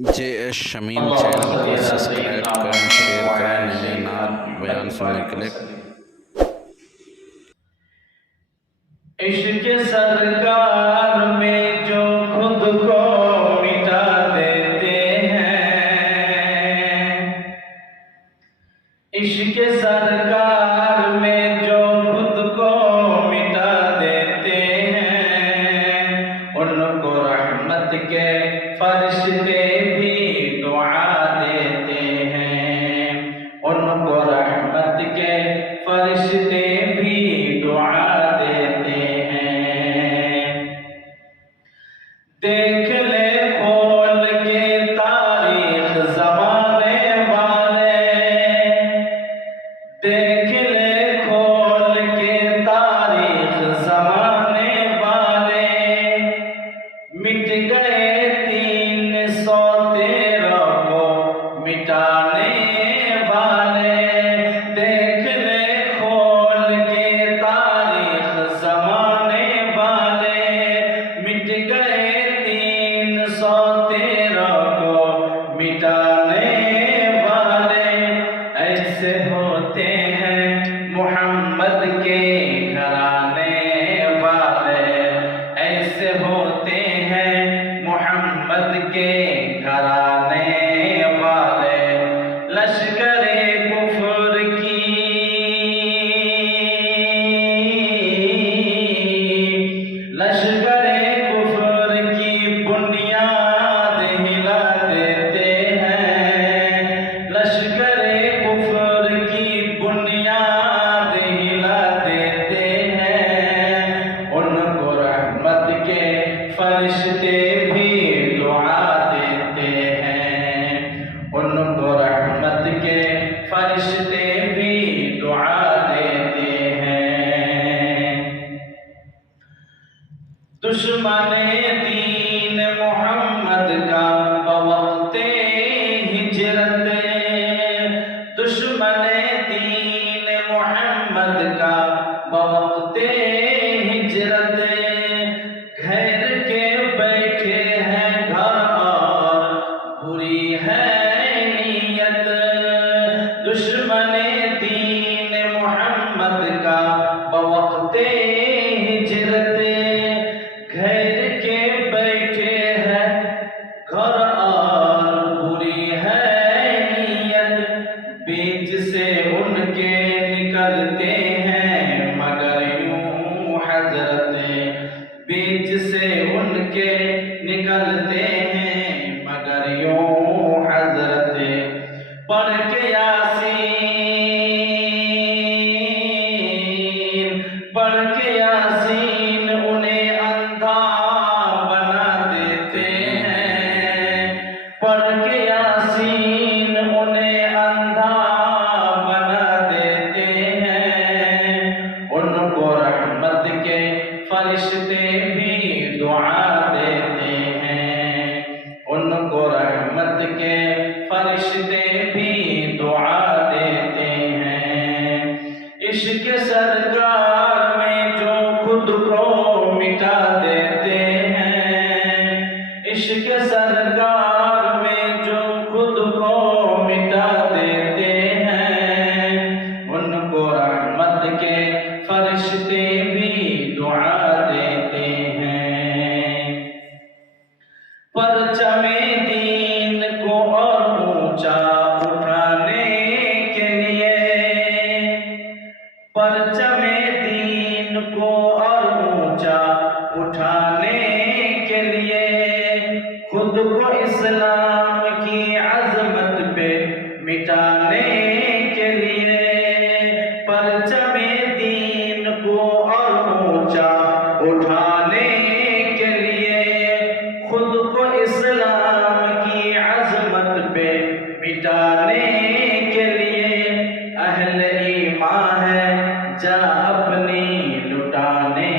JS Shamim channel को subscribe करें, share करें नए नात बयान सुनने के लिए। इश्क सरकार में जो खुद को मिटा देते हैं, इश्क सरकार में जो खुद को मिटा देते हैं, उनको रहमत के फरिश्ते भी दुआ देते हैं, उनको रहमत के फरिश्ते भी दुआ देते हैं। देख ले खोल के तारीख ज़माने वाले, देख ले खोल के तारीख ज़माने वाले, मिट गए 313 को मिटाने वाले। देख ले खोल के तारीख ज़माने वाले, मिट गए 313 को मिटाने वाले। ऐसे होते हैं मोहम्मद के घराने वाले, ऐसे होते हैं मोहम्मद के घराने वाले। लश्करे कुफ्र की, लश्करे कुफ्र की बुनियाद हिला देते हैं, लश्करे कुफ्र की बुनियाद हिला देते हैं। उनको रहमत के फरिश्ते भी दुआ देते हैं, उनको रहमत के फरिश्ते भी दुआ देते हैं। दुश्मने दीन मोहम्मद का बवक्ते हिजरत, दुश्मने दीन मोहम्मद का बवक्ते हिजरत, घेर के बैठे हैं घर और बुरी है नीयत। दुश्मने दीन मोहम्मद का बवक्ते हिजरत, घेर के बैठे हैं घर और बुरी है नीयत। बीच से उनके निकलते हैं मगर यूं हजरत, बीच से उनके निकलते हैं मगर यूं हजरत। पढ़ के यासीन, पढ़ के यासीन उन्हें अंधा बना देते हैं, पढ़ के यासीन उन्हें अंधा बना देते हैं। उनको रहमत के फरिश्ते भी दुआ देते हैं, उनको रहमत के फरिश्ते भी दुआ देते हैं। इश्क सरकार में जो खुद को मिटा देते हैं, इश्क सरकार में जो खुद को मिटा देते हैं, उनको रहमत के फरिश्ते भी दुआ देते हैं। परचमे दीन को और ऊंचा उठाने के लिए, परचमे दीन को और ऊंचा उठाने के लिए, खुद को इस्लाम की अजमत पे मिटाने के लिए, परचमे दीन को और ऊंचा उठाने के लिए, खुद को इस्लाम की अजमत पे मिटाने के लिए। अहले ईमान है जा अपनी लुटाने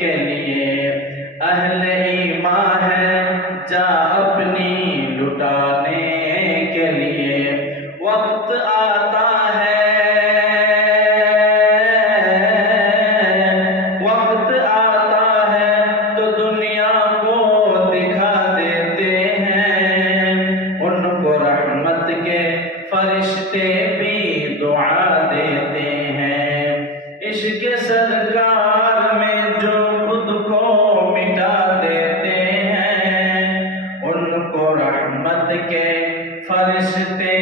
के लिए, अहले ईमान है जा अपनी लुटाने के लिए। वक्त दुआ देते हैं। इश्क सरकार में जो खुद को मिटा देते हैं, उनको रहमत के फरिश्ते